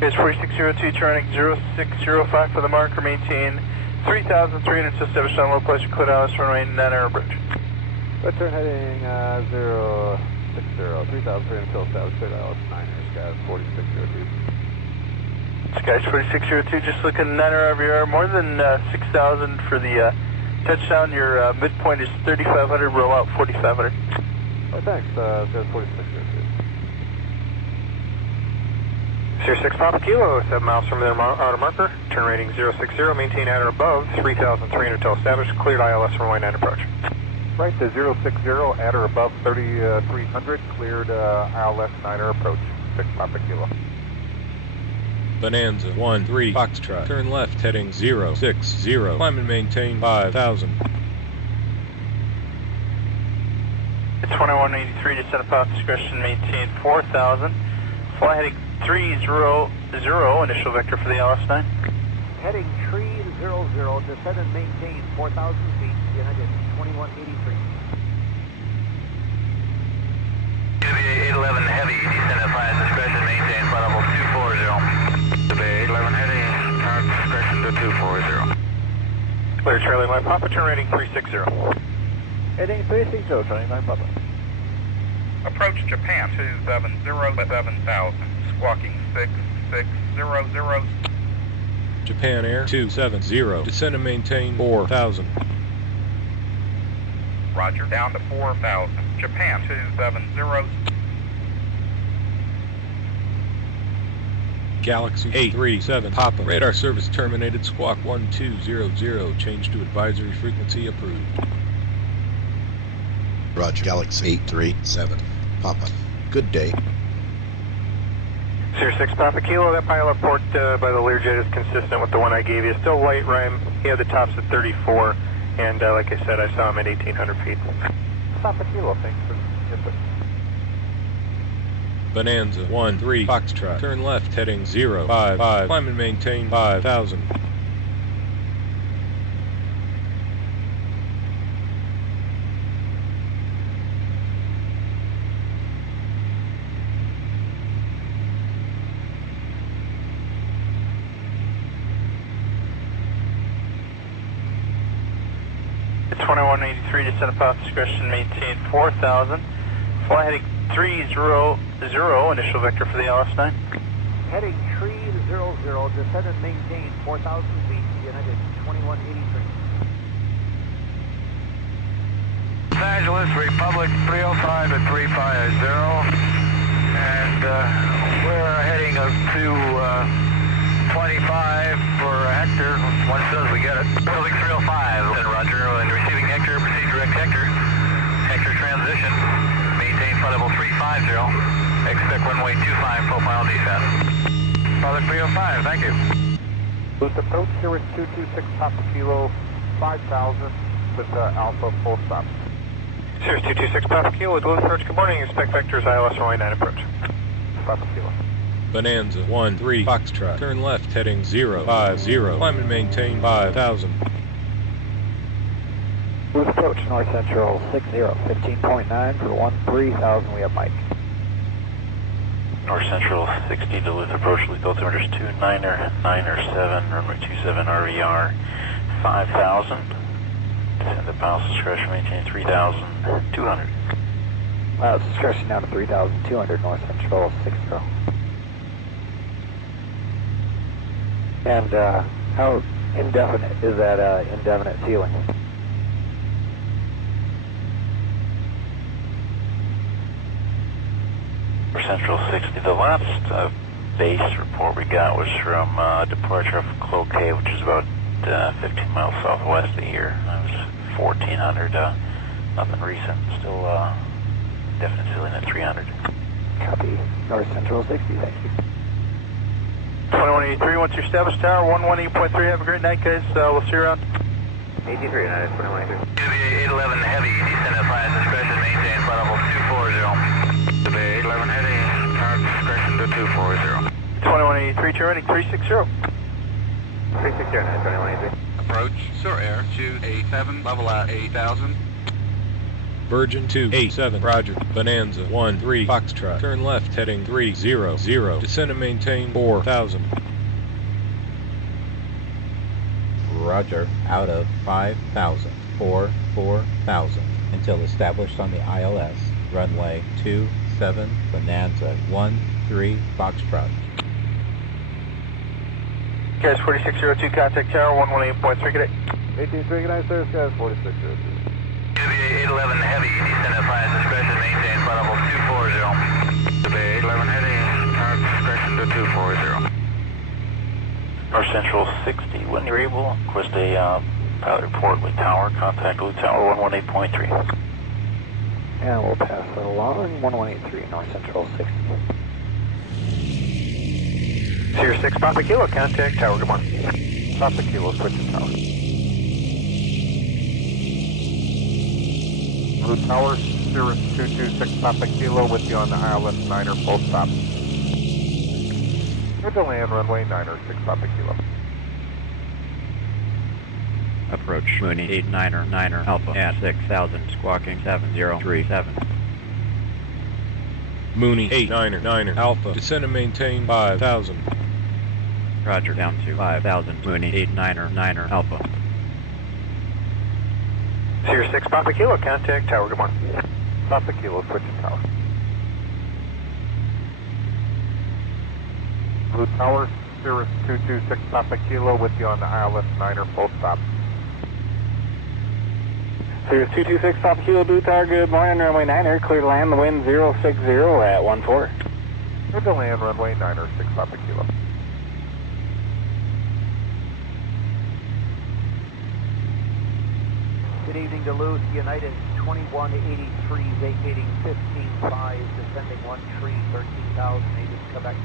Guys, 4602 turning 0605 for the marker, maintain 3,300 to establish on low pleasure, clear ILS runway 9 approach. Return heading 060, 3,300 till established, clear ILS 9 Sky 4602. Skies 4602, just looking 9 RVR, more than 6,000 for the touchdown. Your midpoint is 3,500, roll out 4,500. Oh, thanks, Skies 4602. Sierra 6 Papa Kilo, 7 miles from their outer marker, turn rating 060, maintain at or above 3,300 till established, cleared ILS runway 9 approach. Right to 060, at or above 3,300, cleared ILS 9er approach, 6 Papa Kilo. Bonanza 1-3 Foxtrot. Turn left heading 060. Climb and maintain 5,000. It's 2183, descend at pilot discretion, maintain 4,000. Fly heading 300, initial vector for the LS9. Heading 300, descend and maintain 4,000 feet, United 2183. KDLH 811 heavy, descend at pilot discretion, maintain flight level 240. KDLH 811 heavy, pilot discretion to 240. Clear Charlie 9 Papa, turn rating 360. Heading 360, Charlie 9 Papa. Approach Japan 270 7,000, squawking 6600. Japan Air 270. Descend and maintain 4,000. Roger, down to 4,000. Japan 270. Galaxy 837 Papa. Radar service terminated. Squawk 1200. Change to advisory frequency approved. Roger, Galaxy 837 Papa. Good day. Sierra 6 Papa Kilo, that pilot port by the Learjet is consistent with the one I gave you. Still light rime. He had the tops at 34, and like I said, I saw him at 1,800 feet. Papa Kilo, thanks for input. Bonanza 1-3 Foxtrot. Turn left heading 055. Climb and maintain 5,000. It's 2183, descend at pilot discretion, maintain 4,000. Fly heading 300, initial vector for the LS9. Heading 300, descend and maintain 4,000 feet, United 2183. Los Angeles Republic 305 at 350, and we're heading up to 25 for Hector, as soon as we get it. Building 305, and Roger, and receiving Hector, proceed direct Hector. Hector transition, maintain flight level 350, expect runway 25, profile descent. Father 305, thank you. Boost approach, Cirrus 226 Papa Kilo, 5,000 with Alpha full stop. Sirius 226 Papa Kilo, Duluth approach, good morning. Expect vectors ILS runway 9 approach. Papa Kilo. Bonanza 1-3 Foxtrot. Turn left heading 050. Climb and maintain 5,000. Boost approach, North Central 60, 15.9 for 13,000, we have Mike. North Central 60, Duluth approach, lethal altimeters 29er, 9er 7, runway 27 RER 5,000. Descend the pilot's discretion, maintain 3,200. Pilot's discretion down to 3,200, North Central 60. And how indefinite is that indefinite ceiling? Central 60, the last base report we got was from departure of Cloquet, which is about 15 miles southwest of here. It was 1,400, nothing recent, still definite ceiling at 300. Copy, North Central 60, thank you. 2183, once you're established, tower 118.3, have a great night, guys. We'll see you around. 83, United 2183. KDLH 811 heavy, descend at pilot discretion, maintain flight level 240. KDLH 811 heavy, pilot discretion to 240. 2183, turn rating 360. 360, United 2183. Approach, Sur Air 287, level at 8,000. Virgin 287 Roger. Bonanza 1-3 Foxtrot. Turn left heading 300. Descend and maintain 4,000. Roger, out of 5,000, 4,000, until established on the ILS, runway 27, Bonanza 1-3 Foxtrot. Guys, 4602, contact tower 118.3, good day. 183, good night, sir, guys, 4602. KDLH 811 heavy, descend at pilot discretion, maintain flight level 240. KDLH 811 heavy, pilot discretion to 240. North Central 60, when you're able, request a pilot report with tower, contact with tower 118.3. And we'll pass that along, 1183, North Central 60. Sierra 6 Papa Kilo, contact tower, good morning. Papa Kilo, switching tower. Blue Tower, Sierra 226 Papa Kilo with you on the ILS 9er, full stop. Good to land, runway 9er, 6 Papa Kilo. Approach Mooney 89er, 9er, Alpha at 6000, squawking 7037. Mooney 89er, 9er, Alpha, descend and maintain 5000. Roger, down to 5000, Mooney 89er, 9er, Alpha. Sierra 6 Papa Kilo, contact tower, good morning. Papa Kilo, switching tower. Blue Tower, Sierra 226 Papa Kilo with you on the ILS 9er, full stop. Sierra 226 Papa Kilo, Blue Tower, good morning, runway 9er, clear to land, the wind 060 at 14. Good to land, runway 9er, 6 Papa Kilo. Good evening, Duluth, United 2183, vacating 15.5, descending 1 tree, 13,000, native Quebec.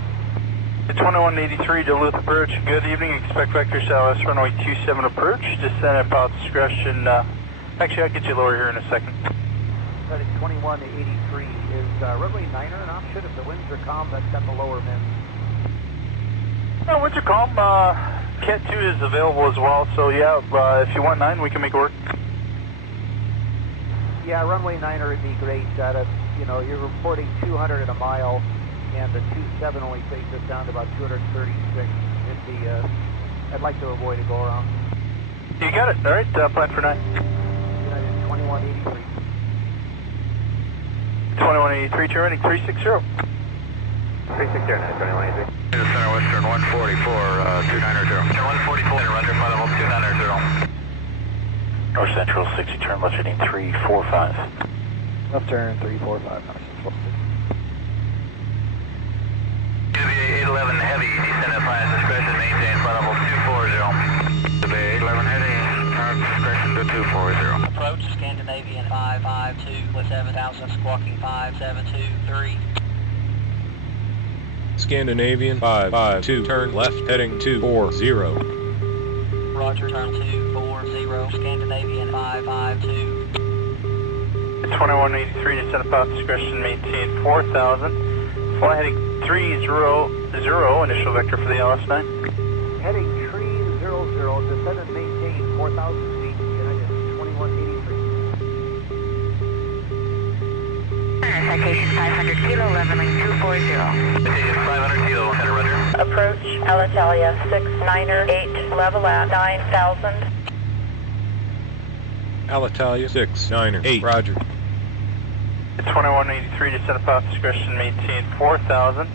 2183 Duluth approach, good evening, expect vector southwest runway 27 approach, descend at pilot's discretion, actually I'll get you lower here in a second. United 2183 is runway 9er an option if the winds are calm, that's got the lower winds. Winds are calm, Cat 2 is available as well, so yeah, if you want 9 we can make it work. Yeah, runway 9er would be great. You know, you're reporting 200 at a mile, and the 27 only takes us down to about 236. It'd be, I'd like to avoid a go around. You got it. All right, plan for 9. United 2183. 2183, turn running 360. 360, 2183. Center Western 144, 290. 144, roger, flight level 290. North Central 60, turn left heading 345. Left turn 345, North Central 60. KDLH 811 heavy, descend at pilot's discretion, maintain flight level 240. KDLH 811 heavy, pilot's discretion to 240. Approach Scandinavian 552 with 7,000, squawking 5723. Scandinavian 552, turn left heading 240. Roger, turn 240, Scandinavian 552. 2183 descend at pilot's discretion, maintain 4000. Fly heading 300, initial vector for the LS9. Heading 300, descend and maintain 4,000 feet, United 2183. Citation 500 kilo, leveling 240. Citation 500 kilo, center, roger. Approach Alitalia 6-9er 8, level at 9,000. Alitalia 6-9er 8, roger. 2183 descend at pilot's discretion, maintain 4000.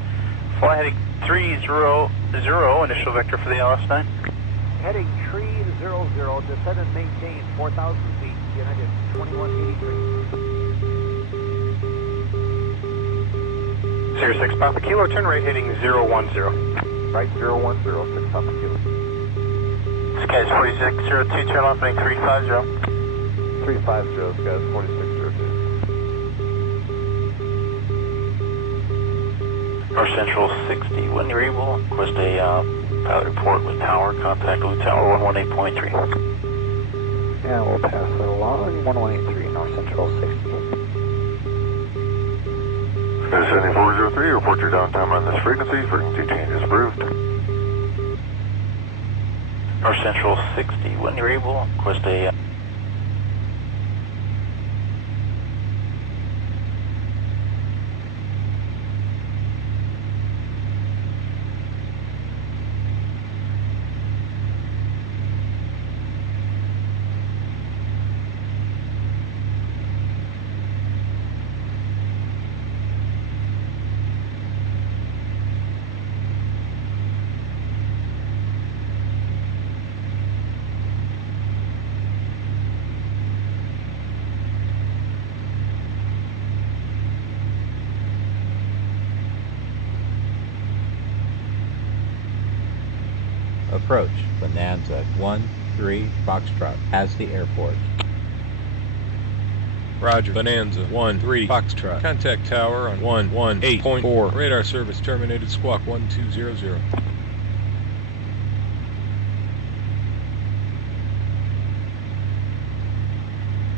Fly heading 300, initial vector for the LS9. Heading 300, descend and maintain 4,000 feet, United 2183. Sierra 6 Papa Kilo, turn right heading 010. Right 010, 6 Papa Kilo. Skies 4602, turn left heading 350. 350, Skies 4602. North Central 60, when you're able, request a pilot report with tower, contact Blue Tower 118.3. Yeah, we'll pass that along, 1183, North Central 60. Skies 7403, report your downtime on this frequency, frequency changes approved. North Central 60, when you're able, request a Approach Bonanza 1-3 Foxtrot as the airport. Roger, Bonanza 1-3 Foxtrot. Contact tower on 118.4. Radar service terminated, squawk 1200.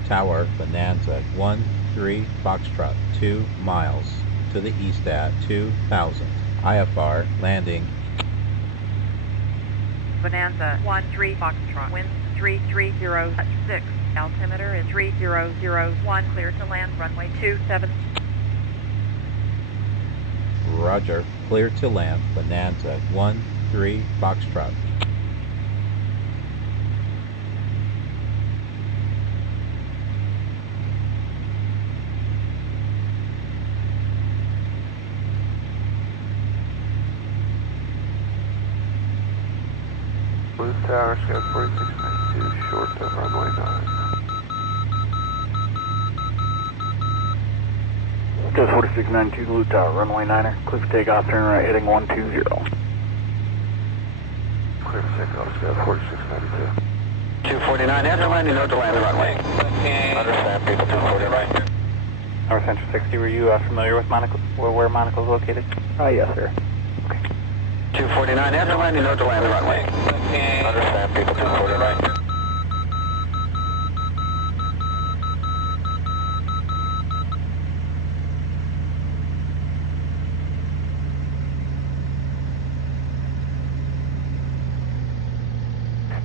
Tower Bonanza 1-3 Foxtrot 2 miles to the east at 2000. IFR landing. Bonanza 1-3 Foxtrot, winds 330 at 6. Altimeter is 3001, clear to land, runway 27. Roger, clear to land, Bonanza 1-3 Foxtrot. Duluth Tower, Sky 4692, short of runway 9. Sky 4692, Duluth Tower, runway 9er, clear for takeoff, turn right, heading 120. Clear for takeoff, Sky 4692. 249, after landing, note to land the runway. Understand, people, 249. North Central 60, were you familiar with Monaco, where Monaco is located? Yes, sir. 249, after landing, note to land the runway. Understand, people, 249.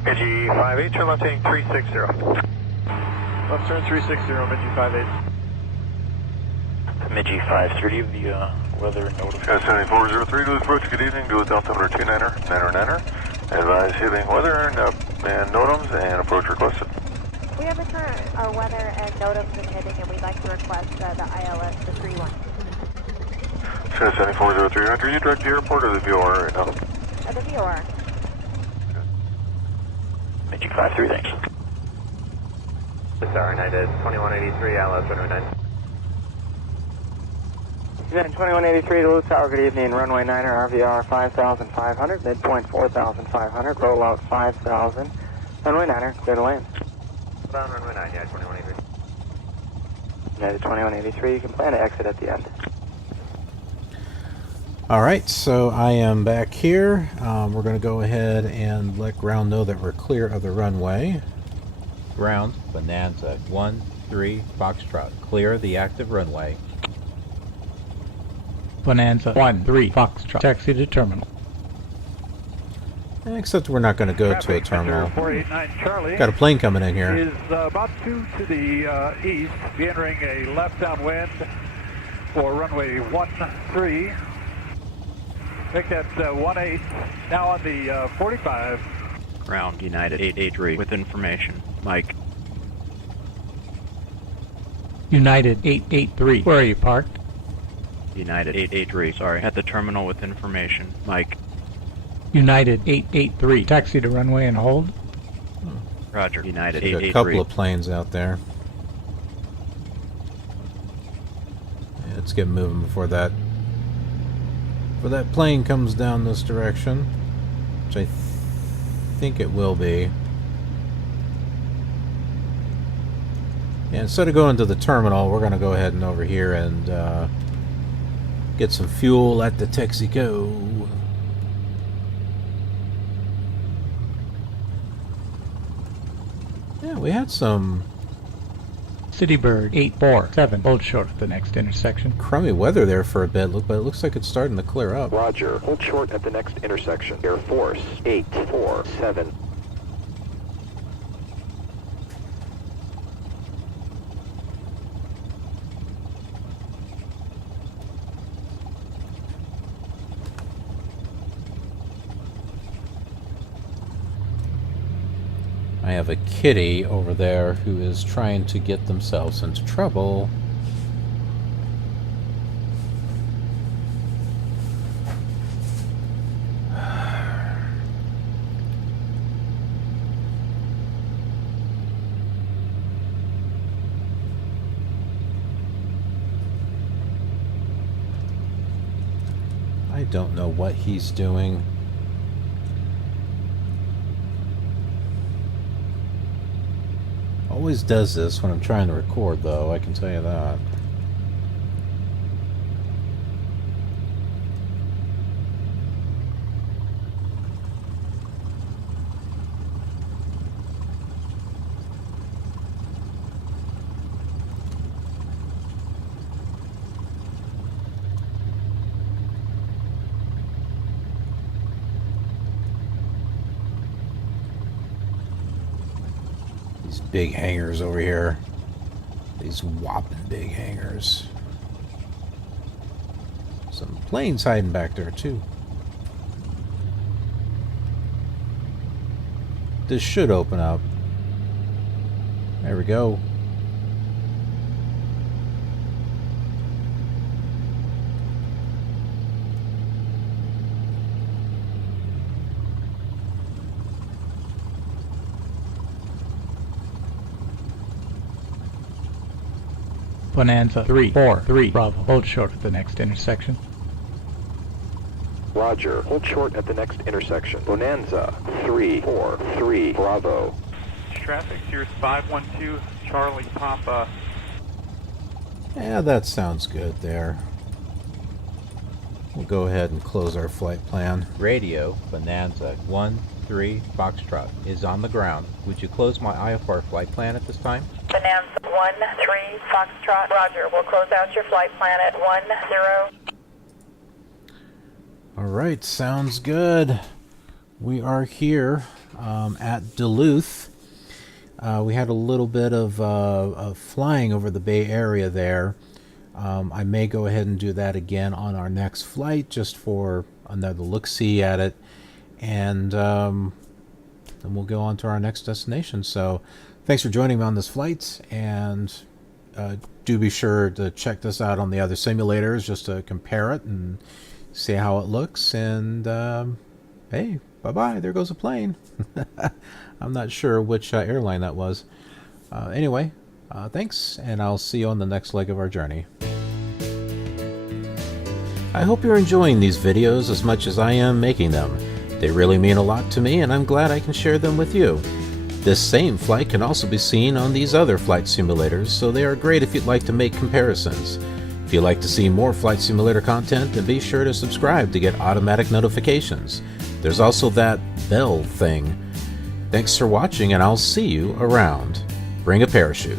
Midgie 58, turn left heading 360. Left turn 360, Midgie 58. Midgie 530 of the weather notification. 7403, Duluth approach, good evening, Duluth altimeter 29er, 9er. Advise healing weather and NOTAMs and approach requested. We have the current weather and NOTAMs and heading, and we'd like to request the ILS to 31. 7403, Hunter, you direct to the airport or the VOR right now? The VOR. Midgie 53, thanks. Tower United 2183, ILS runway 9. United 2183, Duluth Tower, good evening, runway 9er, RVR 5500, midpoint 4500, rollout 5000, runway 9er, clear to land. Down runway 9, yeah, 2183. United 2183, you can plan to exit at the end. Alright, so I am back here. We're going to go ahead and let ground know that we're clear of the runway. Ground, Bonanza 1-3 Foxtrot, clear the active runway. Bonanza 1-3 Foxtrot, taxi to terminal. Except we're not going to go to a terminal. 489 Charlie Got a plane coming in here. is about 2 to the east, be entering a left downwind for runway 13. Make that 18, now on the 45. Ground, United 883 with information. Mike. United 883, where are you parked? United 883, sorry, at the terminal with information. Mike. United 883, taxi to runway and hold. Roger, United There's 883. a couple of planes out there. Yeah, let's get moving before that plane comes down this direction, which I think it will be. Yeah, instead of going to the terminal, we're going to go ahead and over here and get some fuel at the Texaco. Yeah, we had some Citybird 847, hold short at the next intersection. crummy weather there for a bit, but it looks like it's starting to clear up. Roger. Hold short at the next intersection. Air Force 847. I have a kitty over there who is trying to get themselves into trouble. I don't know what he's doing. Always does this when I'm trying to record, though, I can tell you that. These big hangars over here. These whopping big hangars. Some planes hiding back there too. This should open up. There we go. Bonanza 343 Bravo. Hold short at the next intersection. Roger. Hold short at the next intersection. Bonanza 343 Bravo. Traffic, Sears 512 Charlie Papa. Yeah, that sounds good there. We'll go ahead and close our flight plan. Radio Bonanza 13 Foxtrot is on the ground. Would you close my IFR flight plan at this time? Bonanza 13 Foxtrot, Roger. We'll close out your flight plan at 10. Alright, sounds good. We are here at Duluth. We had a little bit of flying over the Bay Area there. I may go ahead and do that again on our next flight, just for another look-see at it. And then we'll go on to our next destination. So thanks for joining me on this flight, and do be sure to check this out on the other simulators just to compare it and see how it looks. And hey, bye-bye, there goes a plane. I'm not sure which airline that was. Anyway, thanks, and I'll see you on the next leg of our journey. I hope you're enjoying these videos as much as I am making them. They really mean a lot to me, and I'm glad I can share them with you. This same flight can also be seen on these other flight simulators, so they are great if you'd like to make comparisons. If you'd like to see more flight simulator content, then be sure to subscribe to get automatic notifications. There's also that bell thing. Thanks for watching, and I'll see you around. Bring a parachute.